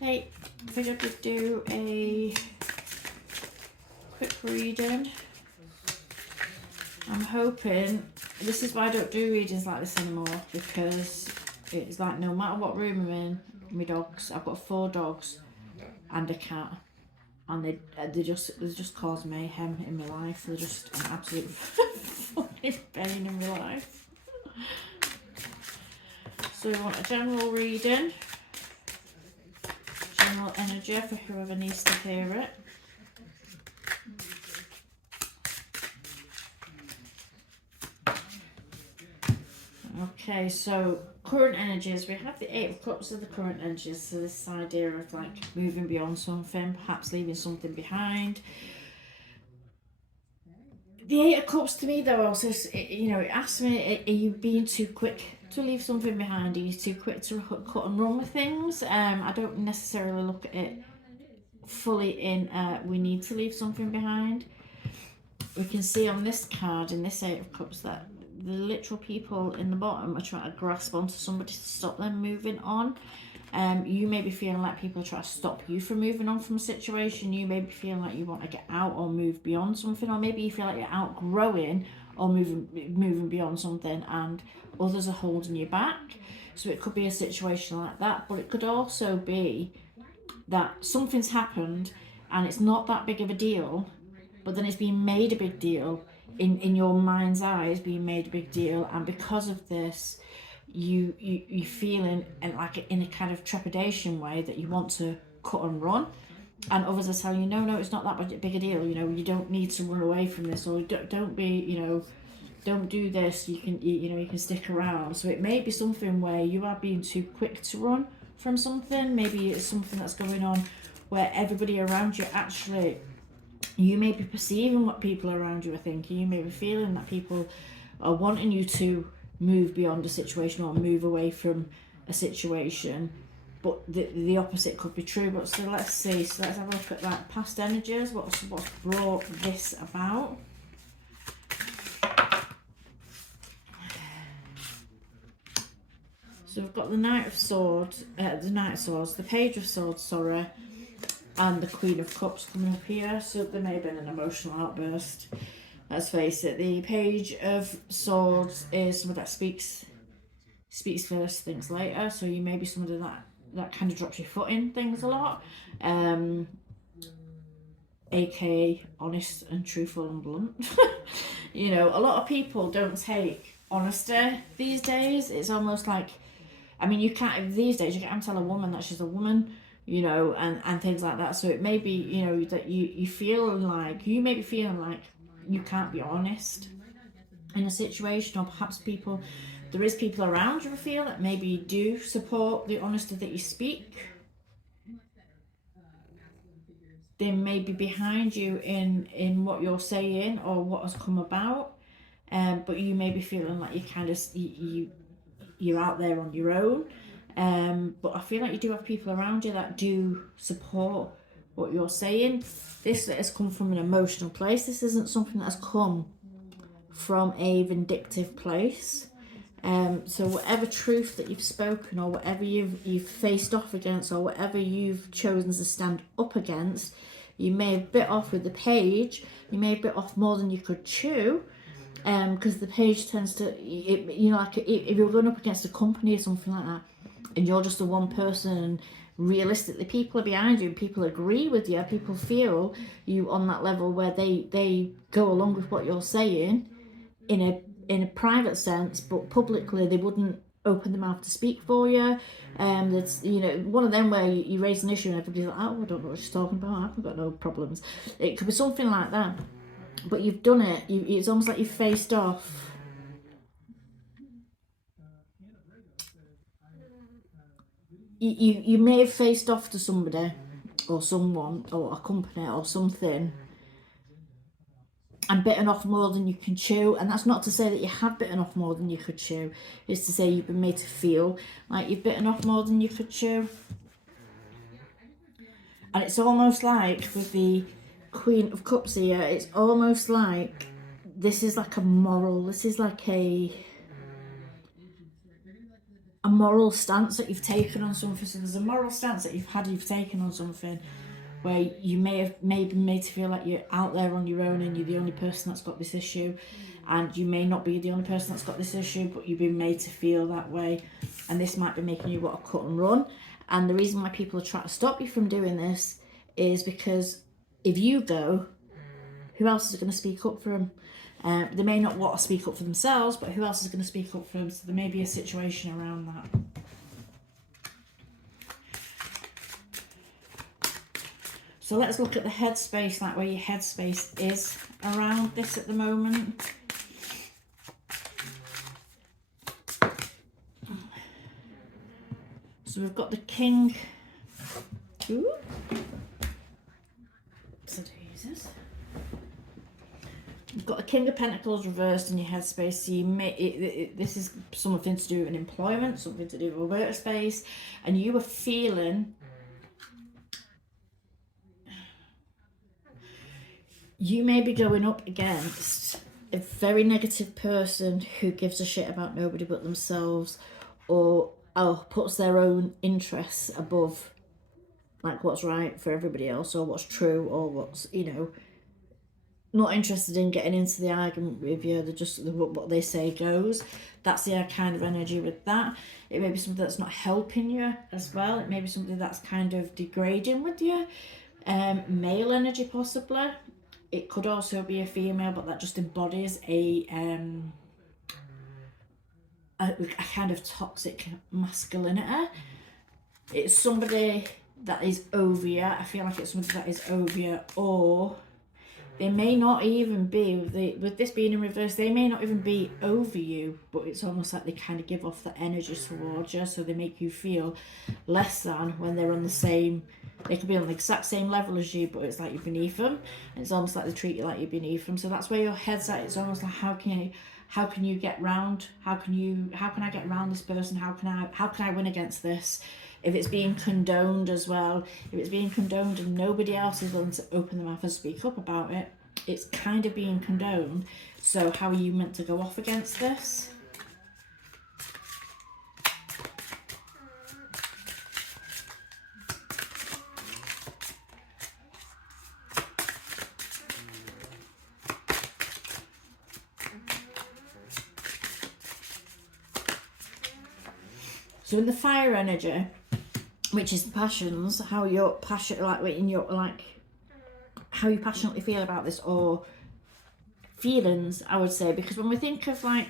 Hey, I figured we'd do a quick reading. I'm hoping, this is why I don't do readings like this anymore, because it's like no matter what room I'm in, my dogs, I've got 4 dogs and a cat, and they just cause mayhem in my life. They're just an absolute fucking pain in my life. So we want a general reading, general energy for whoever needs to hear it. Okay, so current energies, we have the 8 of Cups of the current energies, so this idea of like moving beyond something, perhaps leaving something behind. The 8 of Cups to me though also, it asks me, are you being too quick to leave something behind? Are you too quick to cut and run with things? I don't necessarily look at it fully in we need to leave something behind. We can see on this card, in this 8 of Cups, that the literal people in the bottom are trying to grasp onto somebody to stop them moving on. You may be feeling like people are trying to stop you from moving on from a situation. You may be feeling like you want to get out or move beyond something, or maybe you feel like you're outgrowing or moving beyond something, and others are holding you back. So it could be a situation like that, but it could also be that something's happened and it's not that big of a deal, but then it's being made a big deal in your mind's eyes, being made a big deal, and because of this, you feeling like in a kind of trepidation way that you want to cut and run, and others are telling you, no, it's not that big a deal. You don't need to run away from this, or don't be, don't do this. You can stick around. So it may be something where you are being too quick to run from something. Maybe it's something that's going on where everybody around you actually, you may be perceiving what people around you are thinking. You may be feeling that people are wanting you to move beyond a situation or move away from a situation, but the opposite could be true. But so let's see. So let's have a look at that past energies. What's brought this about? So we've got the Knight of Swords, the Page of Swords, sorry, and the Queen of Cups coming up here. So there may have been an emotional outburst. Let's face it, the Page of Swords is somebody that speaks first, thinks later. So you may be somebody that kind of drops your foot in things a lot, aka honest and truthful and blunt. A lot of people don't take honesty these days. It's almost like, you can't, these days you can't tell a woman that she's a woman, and things like that. So it may be, that you feel like, you may be feeling like you can't be honest in a situation, or perhaps there is people around you who feel that maybe do support the honesty that you speak. They may be behind you in what you're saying or what has come about, but you may be feeling like you're out there on your own. But I feel like you do have people around you that do support what you're saying. This has come from an emotional place. This isn't something that's come from a vindictive place. So whatever truth that you've spoken, or whatever you've faced off against, or whatever you've chosen to stand up against, you may have bit off with the Page. You may have bit off more than you could chew, because the Page tends to, like if you're going up against a company or something like that, and you're just the one person, and realistically people are behind you and people agree with you, people feel you on that level where they go along with what you're saying in a private sense, but publicly they wouldn't open their mouth to speak for you. That's one of them where you raise an issue and everybody's like, oh, I don't know what she's talking about, I haven't got no problems. It could be something like that, but you've done it. It's almost like you've faced off. You may have faced off to somebody or someone or a company or something and bitten off more than you can chew. And that's not to say that you have bitten off more than you could chew. It's to say you've been made to feel like you've bitten off more than you could chew. And it's almost like with the Queen of Cups here, it's almost like this is like a moral, this is like a moral stance that you've taken on something. So there's a moral stance that you've taken on something where you may have maybe made to feel like you're out there on your own and you're the only person that's got this issue, and you may not be the only person that's got this issue, but you've been made to feel that way, and this might be making you want to cut and run. And the reason why people are trying to stop you from doing this is because if you go, who else is going to speak up for them? They may not want to speak up for themselves, but who else is going to speak up for them? So there may be a situation around that. So let's look at the headspace, like where your headspace is around this at the moment. So we've got the King. Ooh. So Jesus. You've got the King of Pentacles reversed in your headspace. So you may, this is something to do with employment, something to do with a workspace, and you were feeling. You may be going up against a very negative person who gives a shit about nobody but themselves, or puts their own interests above like what's right for everybody else, or what's true, or what's, you know, not interested in getting into the argument with you. They're just what they say goes. That's the kind of energy with that. It may be something that's not helping you as well. It may be something that's kind of degrading with you. Male energy possibly. It could also be a female, but that just embodies a kind of toxic masculinity. It's somebody that is over you. I feel like it's somebody that is over you, or they may not even be, with this being in reverse, they may not even be over you, but it's almost like they kind of give off the energy towards you, so they make you feel less than when they're on the same, they could be on the exact same level as you, but it's like you're beneath them, and it's almost like they treat you like you're beneath them. So that's where your head's at. It's almost like, how can you get round, how can I get around this person, how can I win against this? If it's being condoned as well, if it's being condoned and nobody else is willing to open their mouth and speak up about it, it's kind of being condoned. So how are you meant to go off against this? So in the fire energy, which is the passions, how you're passionate, like in your, like how you passionately feel about this, or feelings, I would say, because when we think of like,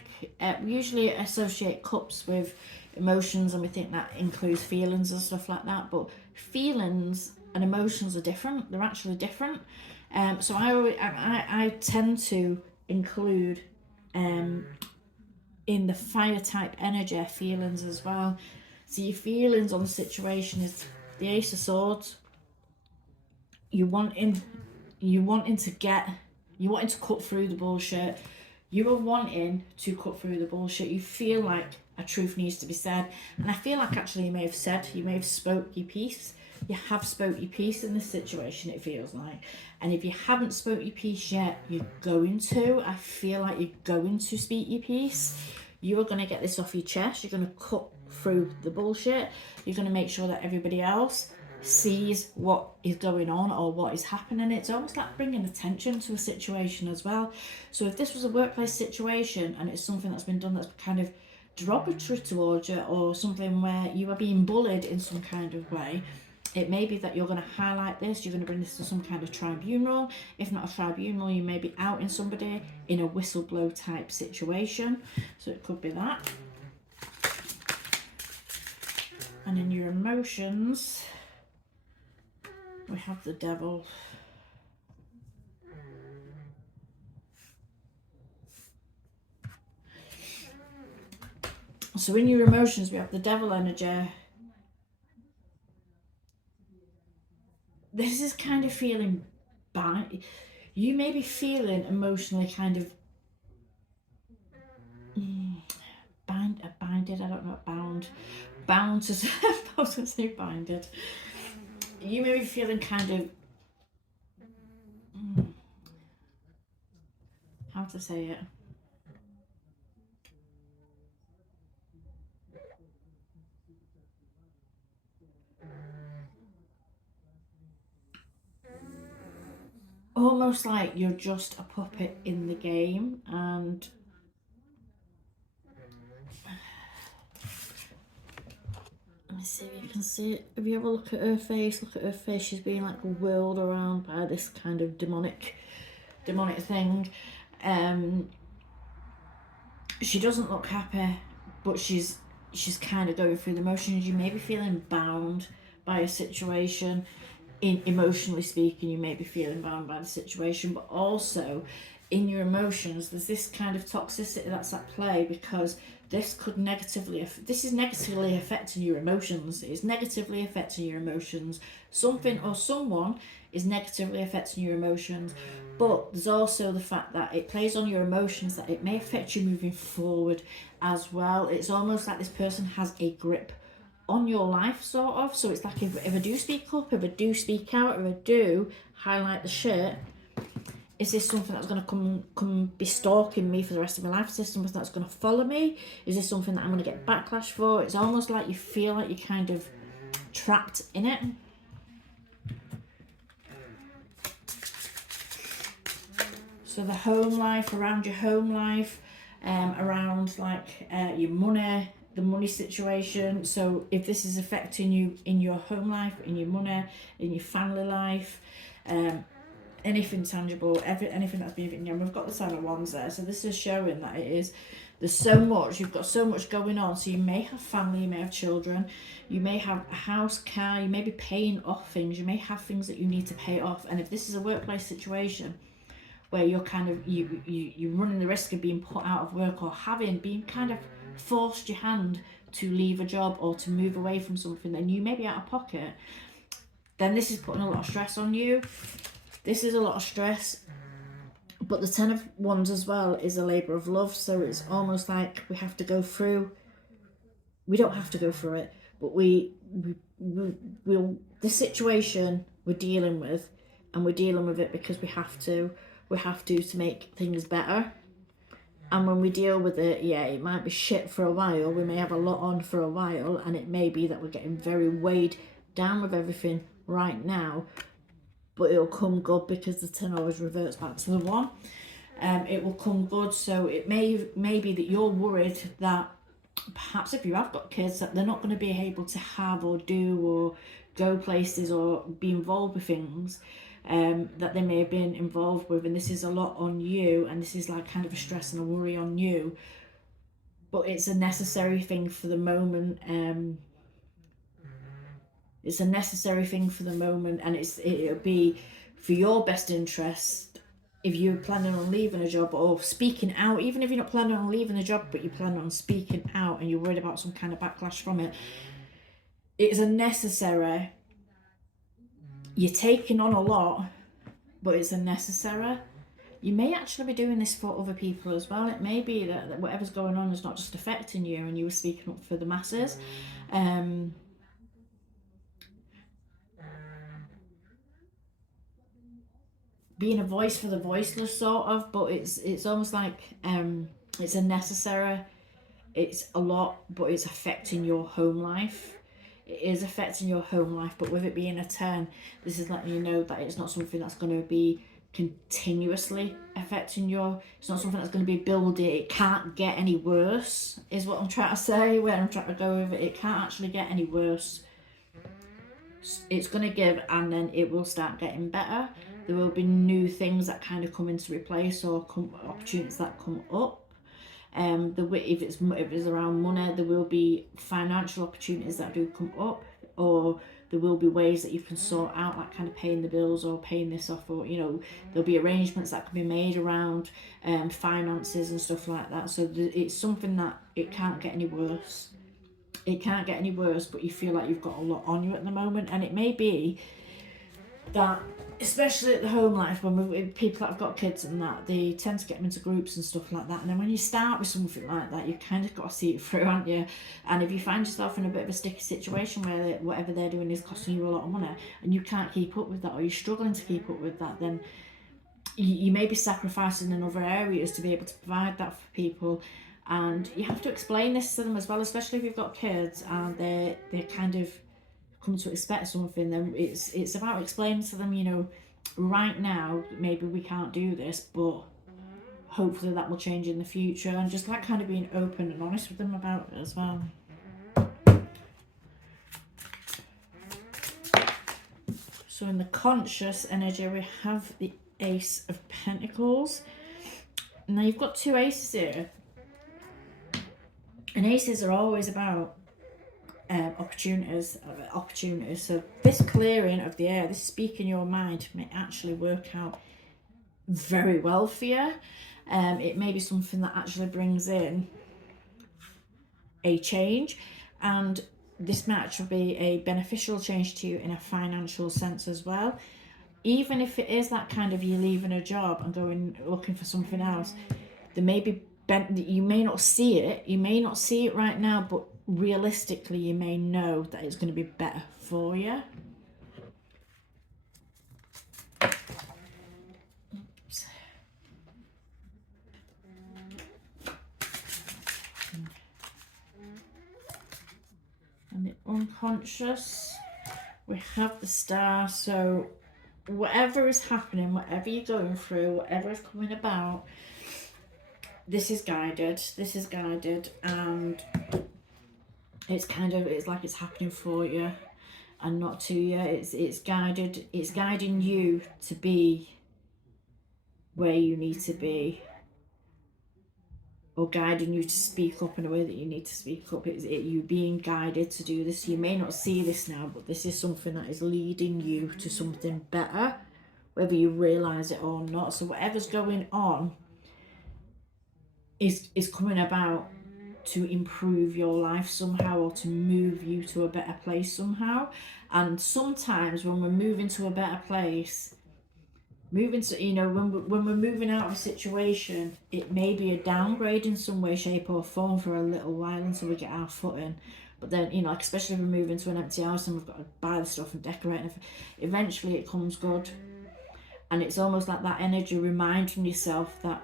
we usually associate cups with emotions, and we think that includes feelings and stuff like that, but feelings and emotions are different. They're actually different. So I tend to include in the fire type energy feelings as well. So your feelings on the situation is the Ace of Swords. You wanting to cut through the bullshit. You are wanting to cut through the bullshit. You feel like a truth needs to be said, and I feel like actually you may have spoke your piece. You have spoke your piece in this situation, it feels like. And if you haven't spoke your piece yet, you're going to. I feel like you're going to speak your piece. You are going to get this off your chest. You're going to cut through the bullshit. You're going to make sure that everybody else sees what is going on or what is happening. It's almost like bringing attention to a situation as well. So if this was a workplace situation and it's something that's been done that's kind of derogatory towards you, or something where you are being bullied in some kind of way, it may be that you're going to highlight this. You're going to bring this to some kind of tribunal. If not a tribunal, you may be outing somebody in a whistleblow type situation. So it could be that. And in your emotions, we have the Devil. So in your emotions, we have the Devil energy. This is kind of feeling bad. You may be feeling emotionally kind of binded. I don't know, bound to. I was going to say binded. You may be feeling kind of. How to say it? almost like you're just a puppet in the game. And let me see if you can see it. If you ever look at her face, she's being like whirled around by this kind of demonic thing. She doesn't look happy, but she's kind of going through the motions. You may be feeling bound by a situation. Emotionally speaking, you may be feeling bound by the situation, but also in your emotions, there's this kind of toxicity that's at play, because this is negatively affecting your emotions. It's negatively affecting your emotions. Something or someone is negatively affecting your emotions, but there's also the fact that it plays on your emotions, that it may affect you moving forward as well. It's almost like this person has a grip on your life, sort of. So it's like, if I do speak up, if I do speak out, if I do highlight the shit, is this something that's going to come be stalking me for the rest of my life? Is this something that's going to follow me? Is this something that I'm going to get backlash for? It's almost like you feel like you're kind of trapped in it. So the home life, around your home life, around like your money, the money situation. So if this is affecting you in your home life, in your money, in your family life, anything tangible, anything that's been affecting you. And we've got the Ten of Wands there, so this is showing that there's so much, you've got so much going on. So you may have family, you may have children, you may have a house, car, you may be paying off things, you may have things that you need to pay off. And if this is a workplace situation where you're kind of you're running the risk of being put out of work, or being kind of forced your hand to leave a job or to move away from something, then you may be out of pocket, then this is putting a lot of stress on you. This is a lot of stress. But the Ten of Wands as well is a labour of love. So it's almost like we have to go through, we don't have to go through it, but we'll the situation we're dealing with, and we're dealing with it because we have to make things better. And when we deal with it, yeah, it might be shit for a while, we may have a lot on for a while, and it may be that we're getting very weighed down with everything right now, but it'll come good, because the 10 always reverts back to the 1. It will come good. So it may be that you're worried that perhaps if you have got kids, that they're not going to be able to have or do or go places or be involved with things that they may have been involved with, and this is a lot on you, and this is like kind of a stress and a worry on you, but it's a necessary thing for the moment. It's a necessary thing for the moment, and it'll be for your best interest if you're planning on leaving a job or speaking out. Even if you're not planning on leaving a job, but you're planning on speaking out and you're worried about some kind of backlash from it, it's a necessary. You're taking on a lot, but it's a necessary. You may actually be doing this for other people as well. It may be that whatever's going on is not just affecting you, and you were speaking up for the masses. Being a voice for the voiceless, sort of, but it's almost like it's a necessary. It's a lot, but it's affecting your home life. It is affecting your home life, but with it being a 10, this is letting you know that it's not something that's going to be continuously affecting it's not something that's going to be building. It can't get any worse, is what I'm trying to say, where I'm trying to go with it. It can't actually get any worse. It's going to give, and then it will start getting better. There will be new things that kind of come into replace, or opportunities that come up. If it's around money, there will be financial opportunities that do come up, or there will be ways that you can sort out, like kind of paying the bills or paying this off, or there'll be arrangements that can be made around finances and stuff like that. So it's something that it can't get any worse. It can't get any worse, but you feel like you've got a lot on you at the moment, and it may be that, especially at the home life, when people that have got kids and that, they tend to get them into groups and stuff like that, and then when you start with something like that, you kind of got to see it through, haven't you? And if you find yourself in a bit of a sticky situation where whatever they're doing is costing you a lot of money, and you can't keep up with that, or you're struggling to keep up with that, then you may be sacrificing in other areas to be able to provide that for people. And you have to explain this to them as well, especially if you've got kids and they're kind of come to expect something. Then it's about explaining to them, right now maybe we can't do this, but hopefully that will change in the future, and just like kind of being open and honest with them about it as well. So in the conscious energy, we have the Ace of Pentacles. Now you've got two aces here, and aces are always about opportunities. So this clearing of the air, this speaking your mind, may actually work out very well for you. It may be something that actually brings in a change, and this might actually be a beneficial change to you in a financial sense as well. Even if it is that kind of you leaving a job and going looking for something else, there may be you may not see it right now, but realistically you may know that it's going to be better for you. Oops. And the unconscious, we have the Star. So whatever is happening, whatever you're going through, whatever is coming about, this is guided, and it's like it's happening for you and not to you. It's guided, it's guiding you to be where you need to be, or guiding you to speak up in a way that you need to speak up. It's you being guided to do this. You may not see this now, but this is something that is leading you to something better, whether you realise it or not. So whatever's going on is coming about to improve your life somehow, or to move you to a better place somehow. And sometimes when we're moving to a better place, moving to, you know, when we're moving out of a situation, it may be a downgrade in some way, shape or form for a little while until we get our footing. But then, you know, like especially if we're moving to an empty house and we've got to buy the stuff and decorate, and eventually it comes good. And it's almost like that energy reminding yourself that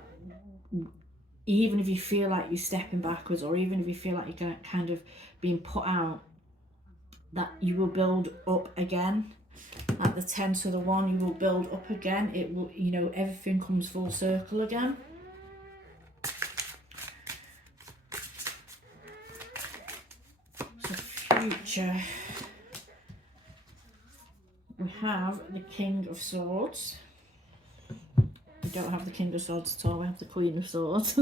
even if you feel like you're stepping backwards, or even if you feel like you're kind of being put out, that you will build up again. At the 10 to the 1, you will build up again. It will, you know, everything comes full circle again. So future, we have the King of Swords. We don't have the King of Swords at all, we have the Queen of Swords.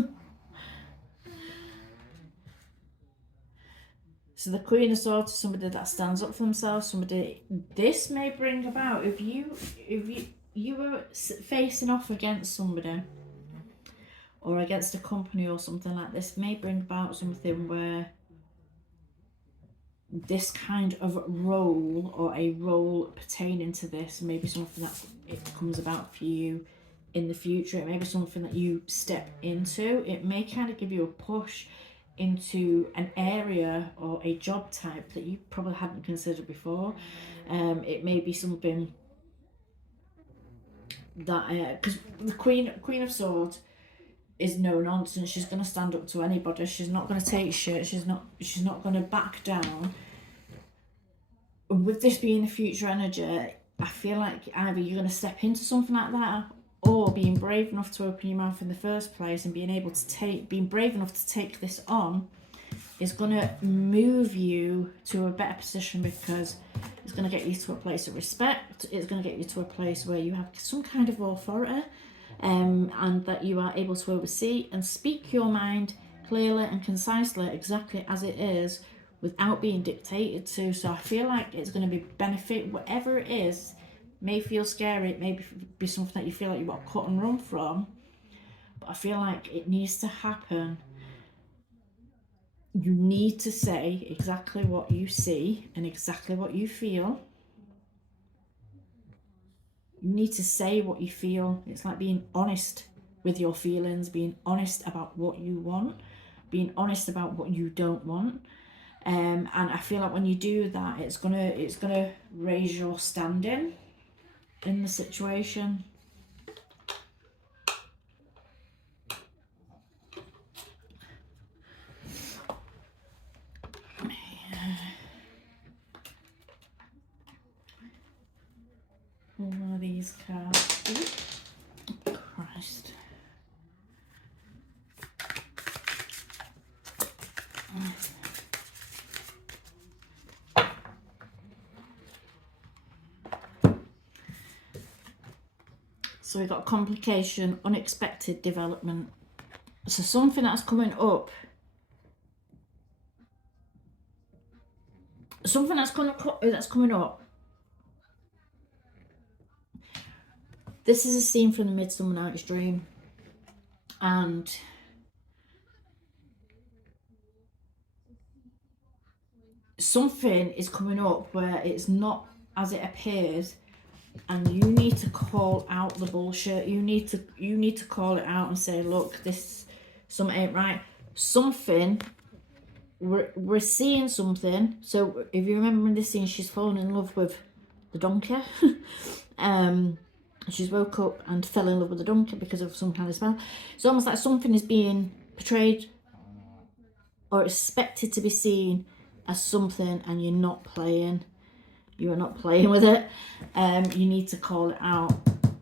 So the Queen of Swords is somebody that stands up for themselves. Somebody, this may bring about, if you were facing off against somebody or against a company or something like this, may bring about something where this kind of role, or a role pertaining to this, may be something that it comes about for you in the future. It may be something that you step into. It may kind of give you a push into an area or a job type that you probably hadn't considered before. It may be something that because the Queen of Swords is no nonsense. She's going to stand up to anybody. She's not going to take shit. She's not going to back down. With this being the future energy, I feel like either you're going to step into something like that, or being brave enough to open your mouth in the first place and being brave enough to take this on is going to move you to a better position, because it's going to get you to a place of respect. It's going to get you to a place where you have some kind of authority, and that you are able to oversee and speak your mind clearly and concisely, exactly as it is, without being dictated to. So I feel like it's going to be benefit, whatever it is. May feel scary, it may be something that you feel like you've got to cut and run from, but I feel like it needs to happen. You need to say exactly what you see and exactly what you feel. You need to say what you feel. It's like being honest with your feelings, being honest about what you want, being honest about what you don't want. And I feel like when you do that, it's gonna raise your standing in the situation. One of these cards. Ooh, Christ. So we've got complication, unexpected development. So something that's coming up. Something that's coming up. This is a scene from the Midsummer Night's Dream. And something is coming up where it's not as it appears, and you need to call out the bullshit. You need to call it out and say, look, this something ain't right. Something, we're seeing something. So if you remember in this scene, she's fallen in love with the donkey. She's woke up and fell in love with the donkey because of some kind of spell. It's almost like something is being portrayed or expected to be seen as something, and you're not playing. You are not playing with it. You need to call it out,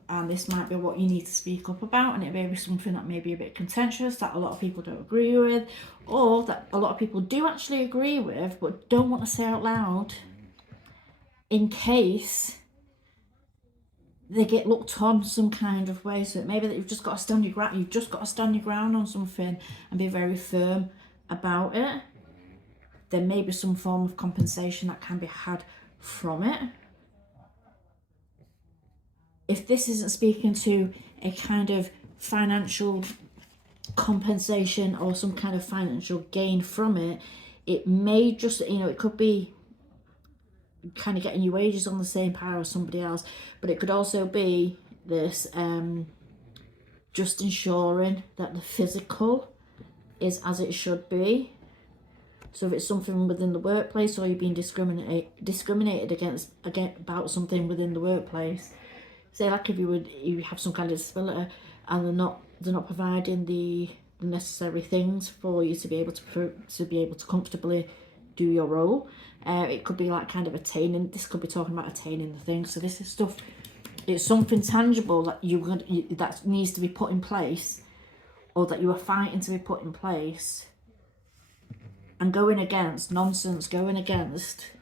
and this might be what you need to speak up about, and it may be something that may be a bit contentious, that a lot of people don't agree with, or that a lot of people do actually agree with but don't want to say out loud in case they get looked on some kind of way. So it may be that you've just got to stand your ground. You've just got to stand your ground on something and be very firm about it. There may be some form of compensation that can be had from it. If this isn't speaking to a kind of financial compensation or some kind of financial gain from it, it may just, it could be kind of getting your wages on the same par as somebody else, but it could also be this just ensuring that the physical is as it should be. So if it's something within the workplace, or you're being discriminated against about something within the workplace, say like if you have some kind of disability and they're not providing the necessary things for you to be able to comfortably do your role. It could be like kind of attaining. This could be talking about attaining the thing. So this is stuff. It's something tangible that that needs to be put in place, or that you are fighting to be put in place, and going against nonsense. Going against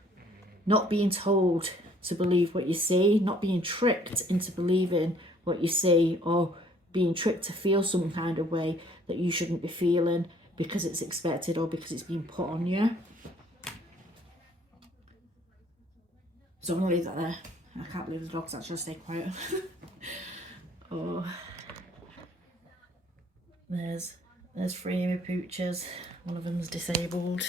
not being told to believe what you see, not being tricked into believing what you see, or being tricked to feel some kind of way that you shouldn't be feeling because it's expected or because it's being put on you. So I'm going to leave that there. I can't believe the dog's actually stayed quiet. Oh, there's 3 of my pooches. One of them's disabled.